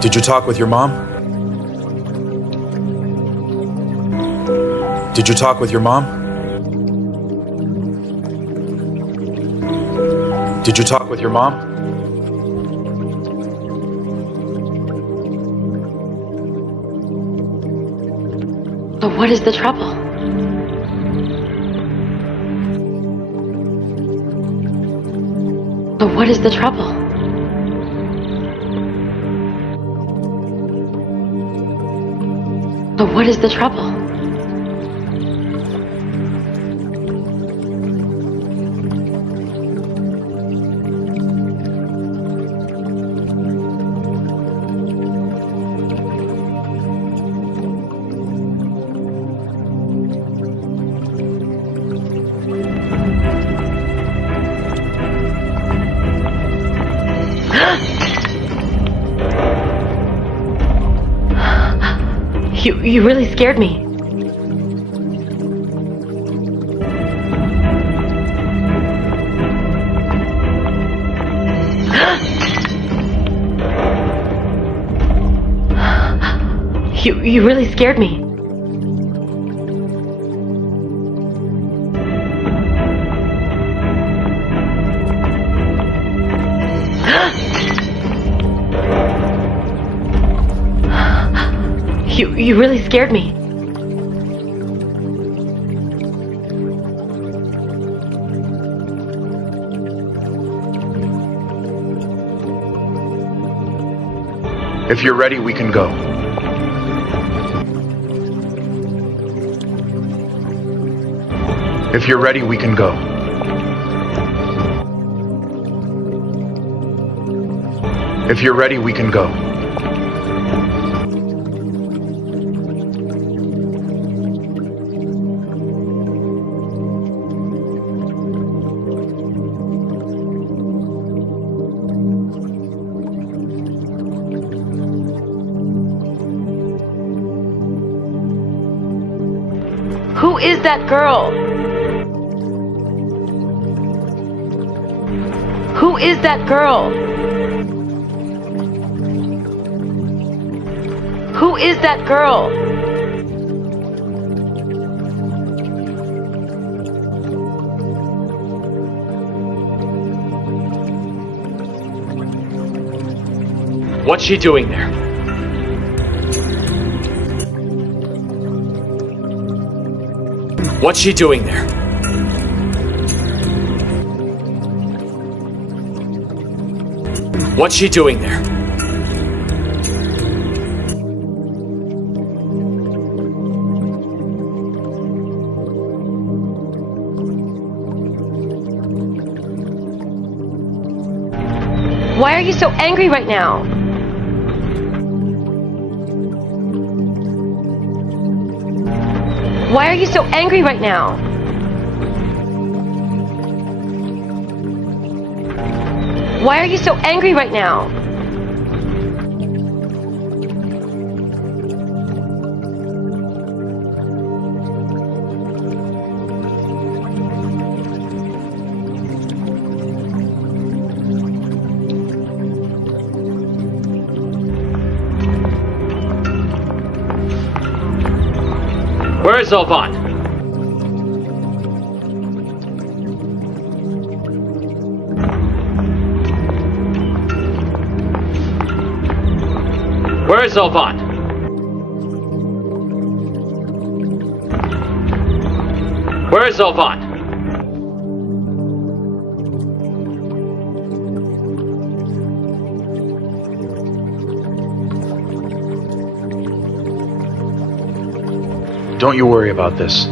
Did you talk with your mom? Did you talk with your mom? Did you talk with your mom? But what is the trouble? But what is the trouble? But what is the trouble? You really scared me. You really scared me. You really scared me. If you're ready, we can go. If you're ready, we can go. If you're ready, we can go. Who is that girl? Who is that girl? Who is that girl? What's she doing there? What's she doing there? What's she doing there? Why are you so angry right now? Why are you so angry right now? Why are you so angry right now? Where is Zolvan? Where is Zolvan? Where is Zolvan? Don't you worry about this.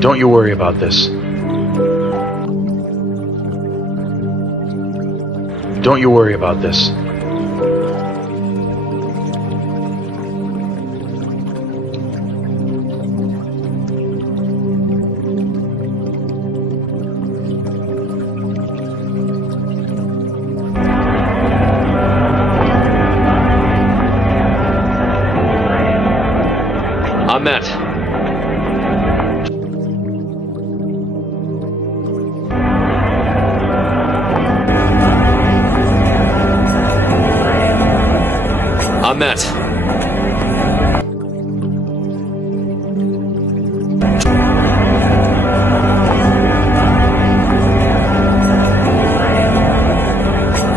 Don't you worry about this. Don't you worry about this. Ahmet. Ahmet.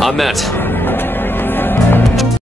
Ahmet.